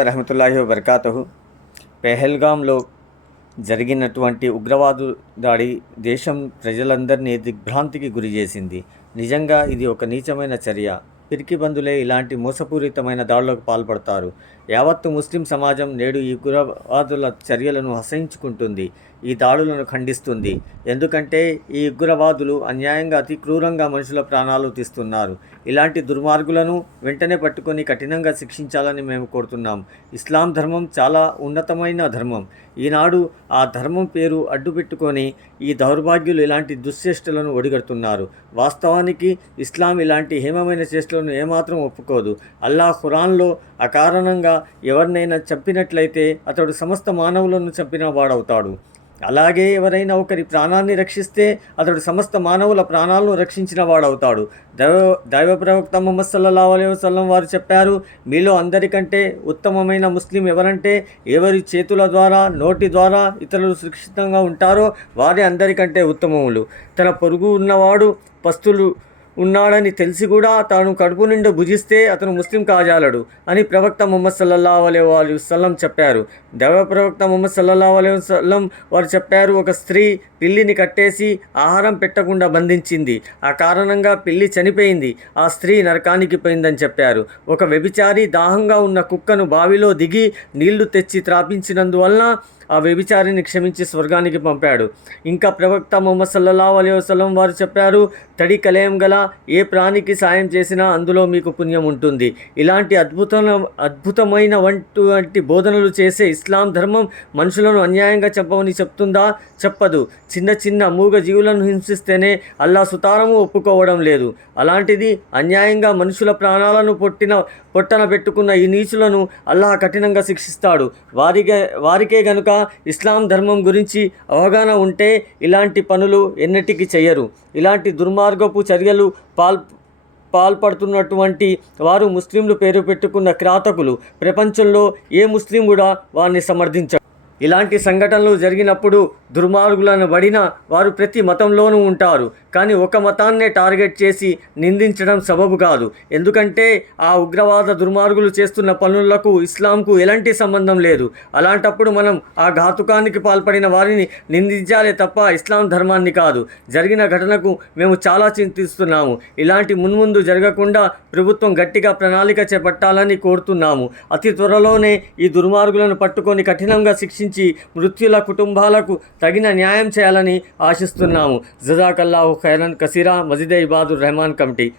రహమతుల్లాహి వబర్కాతహు. పెహల్గాంలో జరిగినటువంటి ఉగ్రవాదు దాడి దేశం ప్రజలందరినీ దిగ్భ్రాంతికి గురి చేసింది. నిజంగా ఇది ఒక నీచమైన చర్య. పిరికిబందులే ఇలాంటి మోసపూరితమైన దాడులకు పాల్పడతారు. యావత్తు ముస్లిం సమాజం నేడు ఈ ఉగ్రవాదుల చర్యలను అసహించుకుంటుంది ఈ దాడులను ఖండిస్తుంది. ఎందుకంటే ఈ ఉగ్రవాదులు అన్యాయంగా అతి క్రూరంగా మనుషుల ప్రాణాలు తీస్తున్నారు. ఇలాంటి దుర్మార్గులను వెంటనే పట్టుకొని కఠినంగా శిక్షించాలని మేము కోరుతున్నాం. ఇస్లాం ధర్మం చాలా ఉన్నతమైన ధర్మం. ఈనాడు ఆ ధర్మం పేరు అడ్డుపెట్టుకొని ఈ దౌర్భాగ్యులు ఇలాంటి దుశ్చేష్టలను ఒడిగడుతున్నారు. వాస్తవానికి ఇస్లాం ఇలాంటి హేమమైన చేష్టలను ఏమాత్రం ఒప్పుకోదు. అల్లా ఖురాన్లో అకారణంగా ఎవరినైనా చంపినట్లయితే అతడు సమస్త మానవులను చంపిన వాడవుతాడు. అలాగే ఎవరైనా ఒకరి ప్రాణాన్ని రక్షిస్తే అతడు సమస్త మానవుల ప్రాణాలను రక్షించిన వాడవుతాడు. దైవ దైవ ప్రవక్త ముహమ్మద్ సల్లల్లా అలైహి వారు చెప్పారు మీలో అందరికంటే ఉత్తమమైన ముస్లిం ఎవరంటే ఎవరి చేతుల ద్వారా నోటి ద్వారా ఇతరులు సురక్షితంగా ఉంటారో వారే అందరికంటే ఉత్తమములు. తన పొరుగు ఉన్నవాడు పస్తులు ఉన్నాడని తెలిసి కూడా తాను కడుపు నిండా భుజిస్తే అతను ముస్లిం కాజాలడు అని ప్రవక్త ముహమ్మద్ సల్లల్లా అలే అలీ వసల్లం చెప్పారు. దైవ ప్రవక్త ముహమ్మద్ సల్లల్లా అలే వసల్లం వారు చెప్పారు ఒక స్త్రీ పిల్లిని కట్టేసి ఆహారం పెట్టకుండా బంధించింది. ఆ కారణంగా పిల్లి చనిపోయింది. ఆ స్త్రీ నరకానికి పోయిందని చెప్పారు. ఒక వ్యభిచారి దాహంగా ఉన్న కుక్కను బావిలో దిగి నీళ్ళు తెచ్చి త్రాపించినందువలన ఆ వ్యభిచారిని క్షమించి స్వర్గానికి పంపాడు. ఇంకా ప్రవక్త మొహమ్మద్ సల్లల్లా అలీ వసలం వారు చెప్పారు తడి కలయం గల ఏ ప్రాణికి సాయం చేసినా అందులో మీకు పుణ్యం ఉంటుంది. ఇలాంటి అద్భుత అద్భుతమైన వంటి బోధనలు చేసే ఇస్లాం ధర్మం మనుషులను అన్యాయంగా చెప్పమని చెప్తుందా? చెప్పదు. చిన్న చిన్న మూగ జీవులను హింసిస్తేనే అల్లా సుతారము ఒప్పుకోవడం లేదు. అలాంటిది అన్యాయంగా మనుషుల ప్రాణాలను పొట్టిన పొట్టన పెట్టుకున్న ఈ నీచులను అల్లాహ్ కఠినంగా శిక్షిస్తాడు. వారికే వారికే గనుక ఇస్లాం ధర్మం గురించి అవగాహన ఉంటే ఇలాంటి పనులు ఎన్నటికీ చెయ్యరు. ఇలాంటి దుర్మార్గపు చర్యలు పాల్ పాల్పడుతున్నటువంటి వారు ముస్లింలు పేరు పెట్టుకున్న క్రాతకులు. ప్రపంచంలో ఏ ముస్లిం కూడా వారిని సమర్థించారు ఇలాంటి సంఘటనలు జరిగినప్పుడు దుర్మార్గులను పడిన వారు ప్రతి మతంలోనూ ఉంటారు. కానీ ఒక మతాన్నే టార్గెట్ చేసి నిందించడం సబబు కాదు. ఎందుకంటే ఆ ఉగ్రవాద దుర్మార్గులు చేస్తున్న పనులకు ఇస్లాంకు ఎలాంటి సంబంధం లేదు. అలాంటప్పుడు మనం ఆ ఘాతుకానికి పాల్పడిన వారిని నిందించాలే తప్ప ఇస్లాం ధర్మాన్ని కాదు. జరిగిన ఘటనకు మేము చాలా చింతిస్తున్నాము. ఇలాంటి మున్ముందు జరగకుండా ప్రభుత్వం గట్టిగా ప్రణాళిక చేపట్టాలని కోరుతున్నాము. అతి త్వరలోనే ఈ దుర్మార్గులను పట్టుకొని కఠినంగా శిక్షించి మృత్యుల కుటుంబాలకు తగిన న్యాయం చేయాలని ఆశిస్తున్నాము. జజాకల్లాహు ఖైరన్ కసీరా మజిదే ఇబాదుర్ రెహమాన్ కమిటీ.